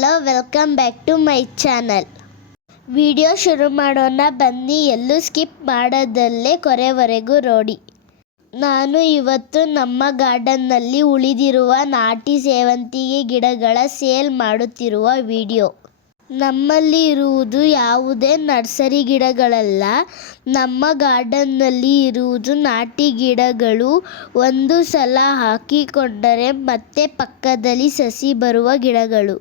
Hello welcome back to my channel. Video ಶುರು ಮಾಡೋಣ ಬನ್ನಿ. ಎಲ್ಲೂ ಸ್ಕಿಪ್ ಮಾಡೋದಲ್ಲೇ ಕೊನೆವರೆಗೂ ನೋಡಿ. ನಾನು ಇವತ್ತು ನಮ್ಮ ಗಾರ್ಡನ್ನಲ್ಲಿ ಉಳಿದಿರುವ ನಾಟಿ ಸೇವಂತಿಗೆ ಗಿಡಗಳ ಸೇಲ್ ಮಾಡುತ್ತಿರುವ ವಿಡಿಯೋ. ನಮ್ಮಲ್ಲಿ ಇರುವುದು ಯಾವುದೇ ನರ್ಸರಿ ಗಿಡಗಳಲ್ಲ. ನಮ್ಮ ಗಾರ್ಡನ್ನಲ್ಲಿ ಇರುವುದು ನಾಟಿ ಗಿಡಗಳು. ಒಂದು ಸಲ ಹಾಕಿಕೊಂಡರೆ ಮತ್ತೆ ಪಕ್ಕದಲ್ಲಿ ಸಸಿ ಬರುವ ಗಿಡಗಳು.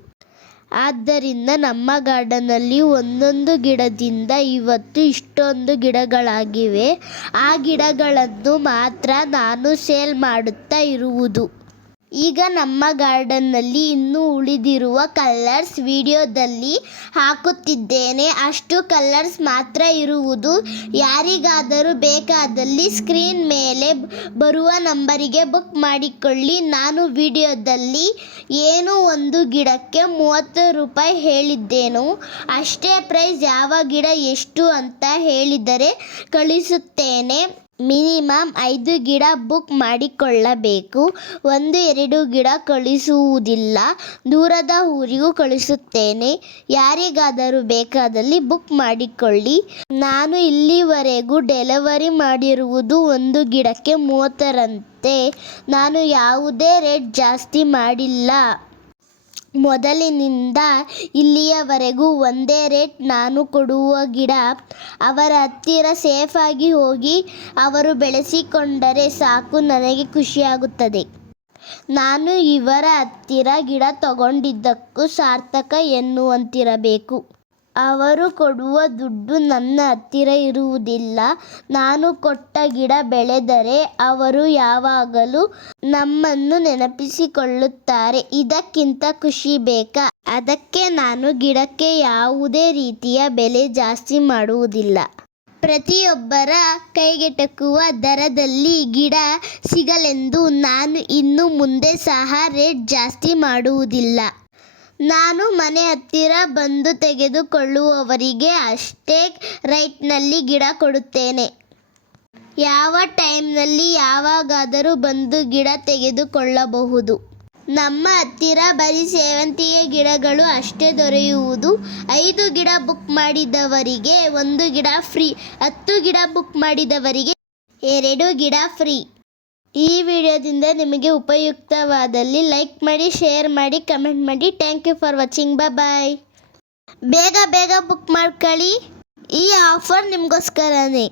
ಆದ್ದರಿಂದ ನಮ್ಮ ಗಾರ್ಡನ್ನಲ್ಲಿ ಒಂದೊಂದು ಗಿಡದಿಂದ ಇವತ್ತು ಇಷ್ಟೊಂದು ಗಿಡಗಳಾಗಿವೆ. ಆ ಗಿಡಗಳನ್ನು ಮಾತ್ರ ನಾನು ಸೇಲ್ ಮಾಡುತ್ತಾ ಇರುವುದು. ಈಗ ನಮ್ಮ ಗಾರ್ಡನ್ನಲ್ಲಿ ಇನ್ನೂ ಉಳಿದಿರುವ ಕಲರ್ಸ್ ವಿಡಿಯೋದಲ್ಲಿ ಹಾಕುತ್ತಿದ್ದೇನೆ. ಅಷ್ಟು ಕಲರ್ಸ್ ಮಾತ್ರ ಇರುವುದು. ಯಾರಿಗಾದರೂ ಬೇಕಾದಲ್ಲಿ ಸ್ಕ್ರೀನ್ ಮೇಲೆ ಬರುವ ನಂಬರಿಗೆ ಬುಕ್ ಮಾಡಿಕೊಳ್ಳಿ. ನಾನು ವಿಡಿಯೋದಲ್ಲಿ ಏನು ಒಂದು ಗಿಡಕ್ಕೆ 30 ರೂಪಾಯಿ ಹೇಳಿದ್ದೇನೋ ಅಷ್ಟೇ ಪ್ರೈಸ್. ಯಾವ ಗಿಡ ಎಷ್ಟು ಅಂತ ಹೇಳಿದರೆ ಕಳಿಸುತ್ತೇನೆ. ಮಿನಿಮಮ್ 5 ಗಿಡ ಬುಕ್ ಮಾಡಿಕೊಳ್ಳಬೇಕು. 1-2 ಗಿಡ ಕಳಿಸುವುದಿಲ್ಲ. ದೂರದ ಊರಿಗೂ ಕಳಿಸುತ್ತೇನೆ. ಯಾರಿಗಾದರೂ ಬೇಕಾದಲ್ಲಿ ಬುಕ್ ಮಾಡಿಕೊಳ್ಳಿ. ನಾನು ಇಲ್ಲಿವರೆಗೂ ಡೆಲಿವರಿ ಮಾಡಿರುವುದು ಒಂದು ಗಿಡಕ್ಕೆ 30ರಂತೆ. ನಾನು ಯಾವುದೇ ರೇಟ್ ಜಾಸ್ತಿ ಮಾಡಿಲ್ಲ. ಮೊದಲಿನಿಂದ ಇಲ್ಲಿಯವರೆಗೂ ಒಂದೇ ರೇಟ್. ನಾನು ಕೊಡುವ ಗಿಡ ಅವರ ಹತ್ತಿರ ಸೇಫಾಗಿ ಹೋಗಿ ಅವರು ಬೆಳೆಸಿಕೊಂಡರೆ ಸಾಕು, ನನಗೆ ಖುಷಿಯಾಗುತ್ತದೆ. ನಾನು ಇವರ ಹತ್ತಿರ ಗಿಡ ತಗೊಂಡಿದ್ದಕ್ಕೂ ಸಾರ್ಥಕ ಎನ್ನುವಂತಿರಬೇಕು. ಅವರು ಕೊಡುವ ದುಡ್ಡು ನನ್ನ ಹತ್ತಿರ ಇರುವುದಿಲ್ಲ. ನಾನು ಕೊಟ್ಟ ಗಿಡ ಬೆಳೆದರೆ ಅವರು ಯಾವಾಗಲೂ ನಮ್ಮನ್ನು ನೆನಪಿಸಿಕೊಳ್ಳುತ್ತಾರೆ. ಇದಕ್ಕಿಂತ ಖುಷಿ ಬೇಕಾ? ಅದಕ್ಕೆ ನಾನು ಗಿಡಕ್ಕೆ ಯಾವುದೇ ರೀತಿಯ ಬೆಲೆ ಜಾಸ್ತಿ ಮಾಡುವುದಿಲ್ಲ. ಪ್ರತಿಯೊಬ್ಬರ ಕೈಗೆಟಕುವ ದರದಲ್ಲಿ ಗಿಡ ಸಿಗಲೆಂದು ನಾನು ಇನ್ನು ಮುಂದೆ ಸಹ ರೇಟ್ ಜಾಸ್ತಿ ಮಾಡುವುದಿಲ್ಲ. ನಾನು ಮನೆ ಹತ್ತಿರ ಬಂದು ತೆಗೆದುಕೊಳ್ಳುವವರಿಗೆ ಅಷ್ಟೇ ರೇಟ್ನಲ್ಲಿ ಗಿಡ ಕೊಡುತ್ತೇನೆ. ಯಾವ ಟೈಮ್ನಲ್ಲಿ ಯಾವಾಗಾದರೂ ಬಂದು ಗಿಡ ತೆಗೆದುಕೊಳ್ಳಬಹುದು. ನಮ್ಮ ಹತ್ತಿರ ಬರೀ ಸೇವಂತಿಗೆ ಗಿಡಗಳು ಅಷ್ಟೇ ದೊರೆಯುವುದು. 5 ಗಿಡ ಬುಕ್ ಮಾಡಿದವರಿಗೆ 1 ಗಿಡ ಫ್ರೀ. 10 ಗಿಡ ಬುಕ್ ಮಾಡಿದವರಿಗೆ 2 ಗಿಡ ಫ್ರೀ. ಈ ವಿಡಿಯೋದಿಂದ ನಿಮಗೆ ಉಪಯುಕ್ತವಾದಲ್ಲಿ ಲೈಕ್ ಮಾಡಿ, ಶೇರ್ ಮಾಡಿ, ಕಮೆಂಟ್ ಮಾಡಿ. Thank you for watching. Bye. ಬೇಗ ಬುಕ್ ಮಾಡ್ಕೊಳ್ಳಿ. ಈ ಆಫರ್ ನಿಮಗೋಸ್ಕರನೇ.